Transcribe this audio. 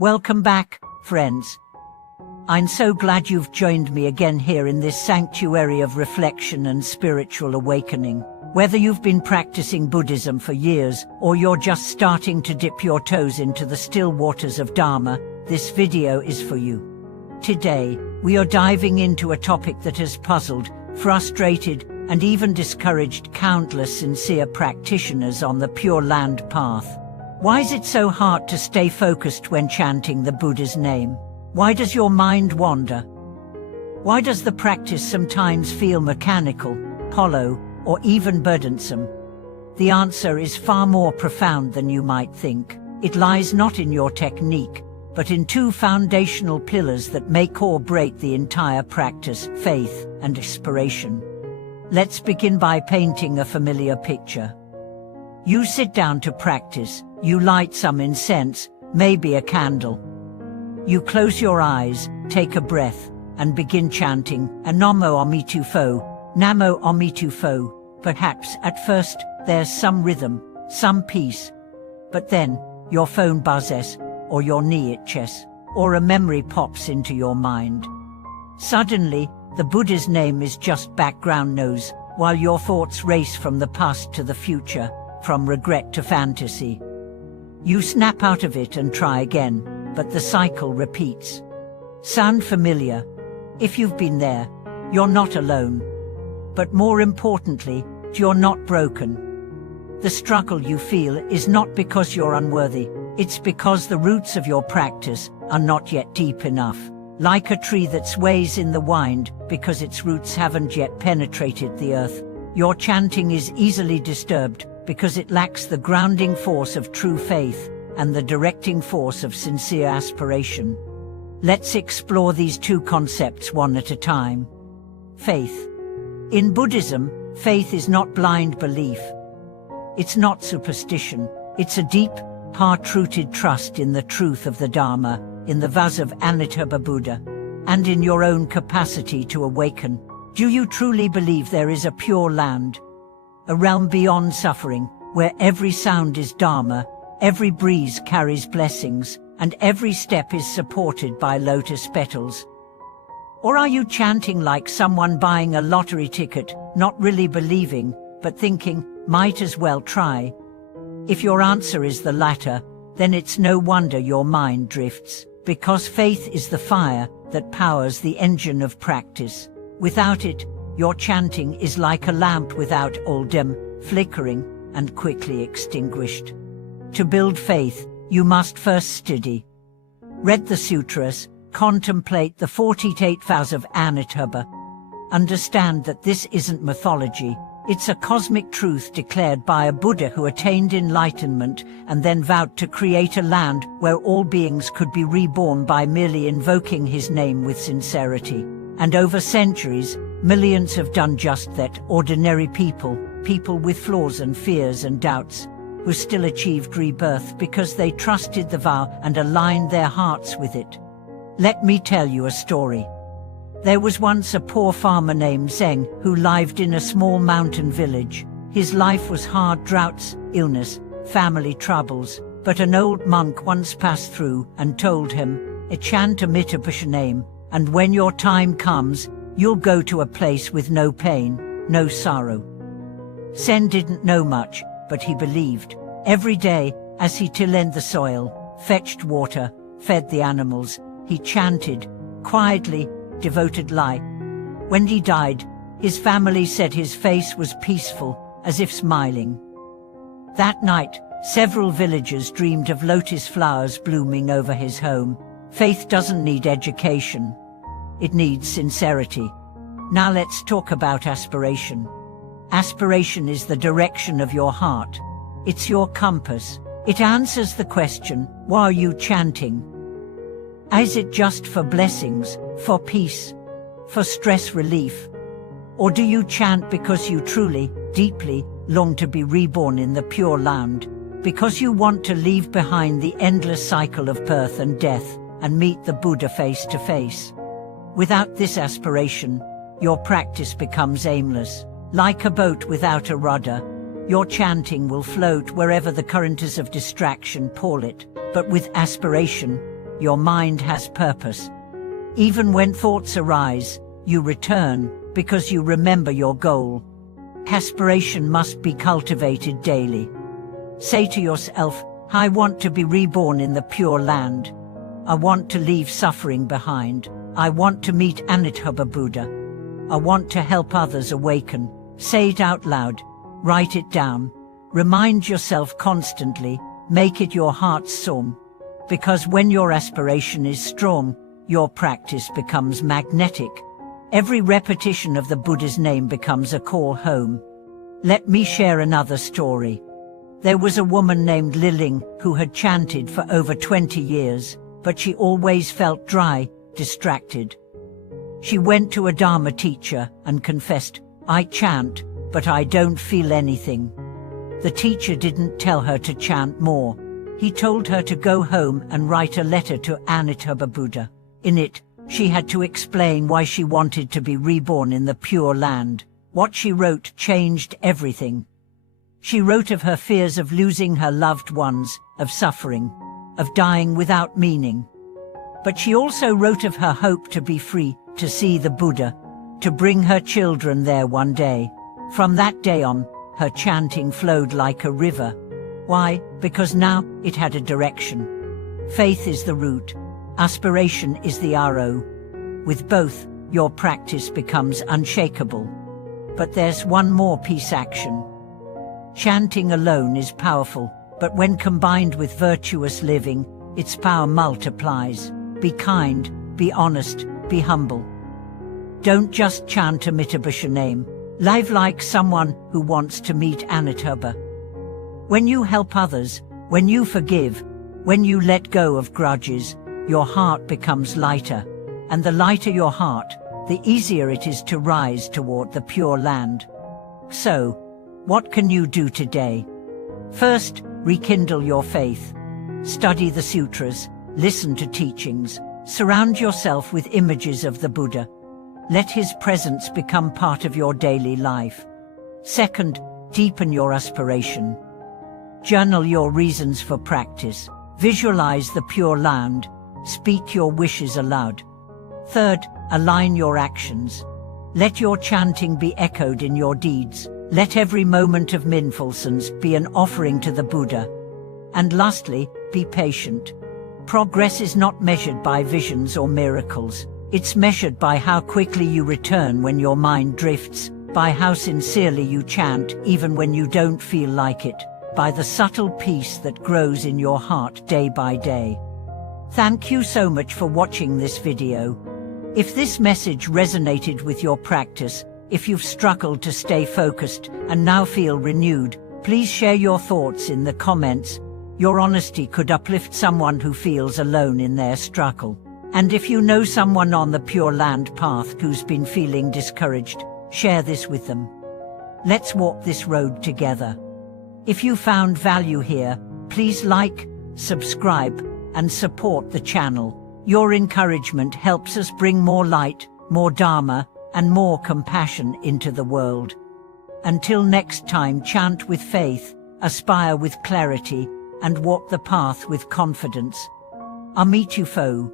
Welcome back, friends. I'm so glad you've joined me again here in this sanctuary of reflection and spiritual awakening. Whether you've been practicing Buddhism for years or you're just starting to dip your toes into the still waters of Dharma, this video is for you. Today, we are diving into a topic that has puzzled, frustrated, and even discouraged countless sincere practitioners on the Pure Land path. Why is it so hard to stay focused when chanting the Buddha's name? Why does your mind wander? Why does the practice sometimes feel mechanical, hollow, or even burdensome? The answer is far more profound than you might think. It lies not in your technique, but in two foundational pillars that make or break the entire practice: faith and aspiration. Let's begin by painting a familiar picture. You sit down to practice. You light some incense, maybe a candle. You close your eyes, take a breath, and begin chanting, Namo Amitufo, Namo Amitufo. Perhaps at first there's some rhythm, some peace. But then your phone buzzes, or your knee itches, or a memory pops into your mind. Suddenly, the Buddha's name is just background noise, while your thoughts race from the past to the future, from regret to fantasy. You snap out of it and try again, but the cycle repeats. Sound familiar? If you've been there, you're not alone. But more importantly, you're not broken. The struggle you feel is not because you're unworthy, it's because the roots of your practice are not yet deep enough. Like a tree that sways in the wind because its roots haven't yet penetrated the earth, your chanting is easily disturbed because it lacks the grounding force of true faith and the directing force of sincere aspiration. Let's explore these two concepts one at a time. Faith. In Buddhism, faith is not blind belief. It's not superstition. It's a deep, heart-rooted trust in the truth of the Dharma, in the vows of Amitabha Buddha, and in your own capacity to awaken. Do you truly believe there is a pure land? A realm beyond suffering, where every sound is Dharma, every breeze carries blessings, and every step is supported by lotus petals? Or are you chanting like someone buying a lottery ticket, not really believing, but thinking, might as well try? If your answer is the latter, then it's no wonder your mind drifts, because faith is the fire that powers the engine of practice. Without it, your chanting is like a lamp without oil, dim, flickering, and quickly extinguished. To build faith, you must first study. Read the sutras, contemplate the 48 vows of Amitabha. Understand that this isn't mythology, it's a cosmic truth declared by a Buddha who attained enlightenment and then vowed to create a land where all beings could be reborn by merely invoking his name with sincerity. And over centuries, millions have done just that. Ordinary people with flaws and fears and doubts, who still achieved rebirth because they trusted the vow and aligned their hearts with it. Let me tell you a story. There was once a poor farmer named Zeng who lived in a small mountain village. His life was hard: droughts, illness, family troubles. But an old monk once passed through and told him, "Chant Amitabha's name, and when your time comes, you'll go to a place with no pain, no sorrow." Zen didn't know much, but he believed. Every day, as he tilled the soil, fetched water, fed the animals, he chanted, quietly, devoted life. When he died, his family said his face was peaceful, as if smiling. That night, several villagers dreamed of lotus flowers blooming over his home. Faith doesn't need education. It needs sincerity. Now let's talk about aspiration. Aspiration is the direction of your heart. It's your compass. It answers the question, why are you chanting? Is it just for blessings, for peace, for stress relief? Or do you chant because you truly, deeply, long to be reborn in the Pure Land? Because you want to leave behind the endless cycle of birth and death and meet the Buddha face to face? Without this aspiration, your practice becomes aimless. Like a boat without a rudder, your chanting will float wherever the currents of distraction pull it. But with aspiration, your mind has purpose. Even when thoughts arise, you return, because you remember your goal. Aspiration must be cultivated daily. Say to yourself, I want to be reborn in the Pure Land. I want to leave suffering behind. I want to meet Amitabha Buddha. I want to help others awaken. Say it out loud. Write it down. Remind yourself constantly. Make it your heart's song. Because when your aspiration is strong, your practice becomes magnetic. Every repetition of the Buddha's name becomes a call home. Let me share another story. There was a woman named Liling who had chanted for over 20 years, but she always felt dry, distracted. She went to a Dharma teacher and confessed, I chant, but I don't feel anything. The teacher didn't tell her to chant more. He told her to go home and write a letter to Amitabha Buddha. In it, she had to explain why she wanted to be reborn in the Pure Land. What she wrote changed everything. She wrote of her fears of losing her loved ones, of suffering, of dying without meaning. But she also wrote of her hope to be free, to see the Buddha, to bring her children there one day. From that day on, her chanting flowed like a river. Why? Because now it had a direction. Faith is the root. Aspiration is the arrow. With both, your practice becomes unshakable. But there's one more piece: action. Chanting alone is powerful, but when combined with virtuous living, its power multiplies. Be kind, be honest, be humble. Don't just chant Amitabha's name. Live like someone who wants to meet Amitabha. When you help others, when you forgive, when you let go of grudges, your heart becomes lighter, and the lighter your heart, the easier it is to rise toward the Pure Land. So, what can you do today? First, rekindle your faith. Study the sutras, listen to teachings, surround yourself with images of the Buddha. Let his presence become part of your daily life. Second, deepen your aspiration. Journal your reasons for practice. Visualize the Pure Land. Speak your wishes aloud. Third, align your actions. Let your chanting be echoed in your deeds. Let every moment of mindfulness be an offering to the Buddha. And lastly, be patient. Progress is not measured by visions or miracles. It's measured by how quickly you return when your mind drifts, by how sincerely you chant even when you don't feel like it, by the subtle peace that grows in your heart day by day. Thank you so much for watching this video. If this message resonated with your practice, if you've struggled to stay focused and now feel renewed, please share your thoughts in the comments. Your honesty could uplift someone who feels alone in their struggle. And if you know someone on the Pure Land path who's been feeling discouraged, share this with them. Let's walk this road together. If you found value here, please like, subscribe, and support the channel. Your encouragement helps us bring more light, more Dharma, and more compassion into the world. Until next time, chant with faith, aspire with clarity, and walk the path with confidence. I'll meet you, foe.